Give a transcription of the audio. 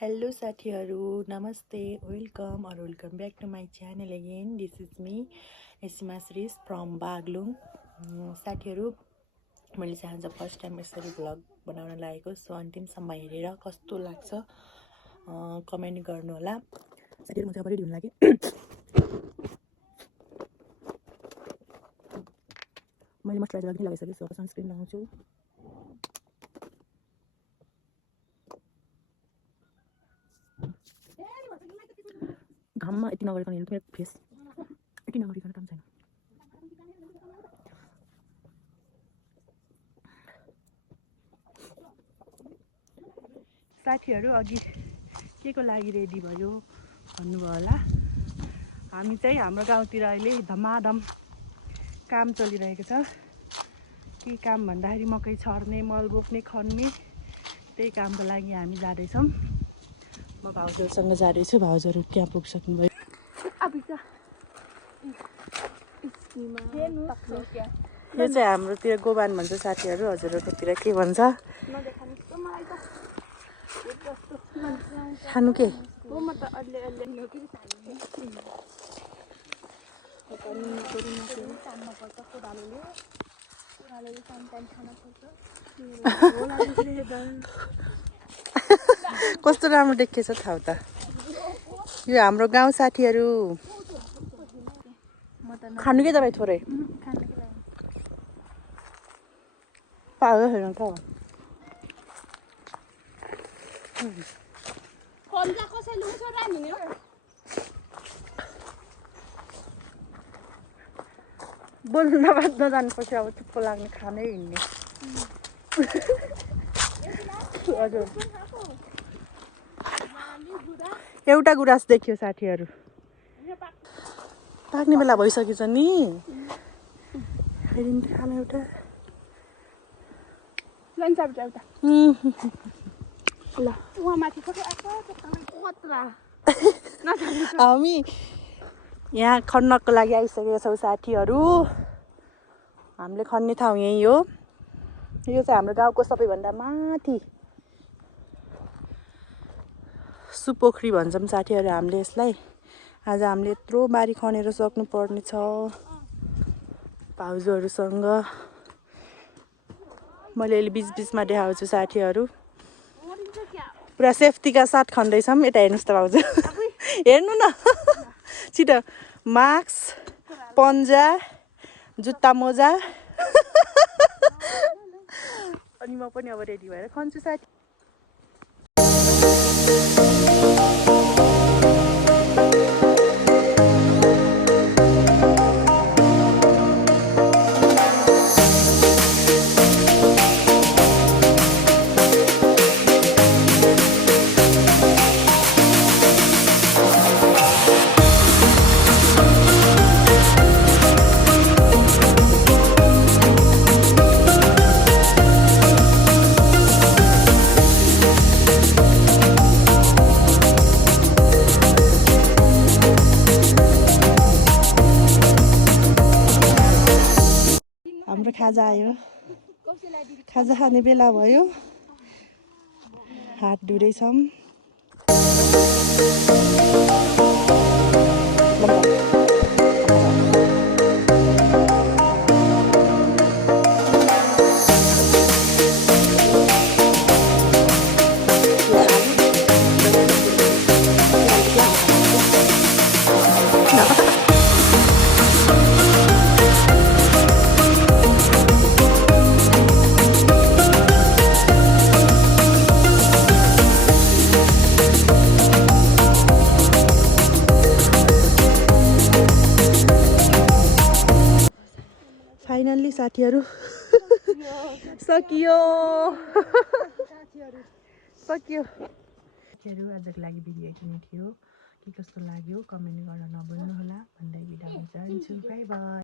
Hello साथीहरु, नमस्ते, welcome back to my channel again. This is me Asima Shreej from Baglung. साथीहरु, मैले चाहिँ आज फर्स्ट टाइम यसरी भ्लग बनाउन लागेको. सो अन्तिमसम्म हेरेर कस्तो लाग्छ कमेन्ट गर्नु होला. साथीहरु, म चाहिँ अब रेडी हुन लागे. मैले मोइस्चराइजर पनि लगाइसकेँ. सो सनस्क्रिन लगाउँछु. घाममा यति नगरिकन हेर्नु मेरो फेस यति नगरिकन काम छैन. साथीहरु, अघि के को लागि रेडी भयो भन्नुभयो होला. हामी चाहिँ हाम्रो गाउँतिर अहिले धमाधम काम चलिरहेको छ. के काम भन्दाखेरि मकै छर्ने, मल बोक्ने, खन्ने, त्यही कामको लागि हामी जाँदैछौँ. म भाउजूहरूसँग जाँदैछु. भाउजूहरू त्यहाँ पुगिसक्नुभयो. यो चाहिँ हाम्रोतिर गोबान भन्छ साथीहरू. हजुरहरूकोतिर के भन्छ? खानु के? कस्तो राम्रो देखिएछ ठाउँ त. यो हाम्रो गाउँ साथीहरू. खानु के तपाईँ थोरै? पायो हेर्नु त. बोल्नु नबाध्न जानुपर्छ. अब चुप्प लाग्ने खानै हिँड्ने. हजुर, एउटा गुराँस देखियो साथीहरू. पाक्ने बेला भइसकेछ नि. खानु एउटा हामी यहाँ खन्नको लागि आइसकेका छौँ साथीहरू. हामीले खन्ने ठाउँ यही हो. यो चाहिँ हाम्रो गाउँको सबैभन्दा माथि सुपोखरी भन्छौँ साथीहरू हामीले यसलाई. आज हामीले यत्रो बारी खनेर सक्नु पर्ने छ भाउजूहरूसँग. मैले अहिले बिचबिचमा देखाउँछु साथीहरू. पुरा सेफ्टीका साथ खन्दैछौँ. यता हेर्नुहोस् त भाउजू. हेर्नु न छिटो. मास्क, पन्जा, जुत्ता मोजा. अनि म पनि अब रेडी भएर खन्छु साथी. हाम्रो खाजा आयो. खाजा खाने बेला भयो. हात धुँदैछौँ. फाइनल्ली साथीहरू सकियो. सकियो साथीहरू. आजको लागि भिडियो यति नै थियो. के कस्तो लाग्यो कमेन्ट गर्न नभुल्नु होला. भन्दै बिदा हुन चाहन्छु. By by.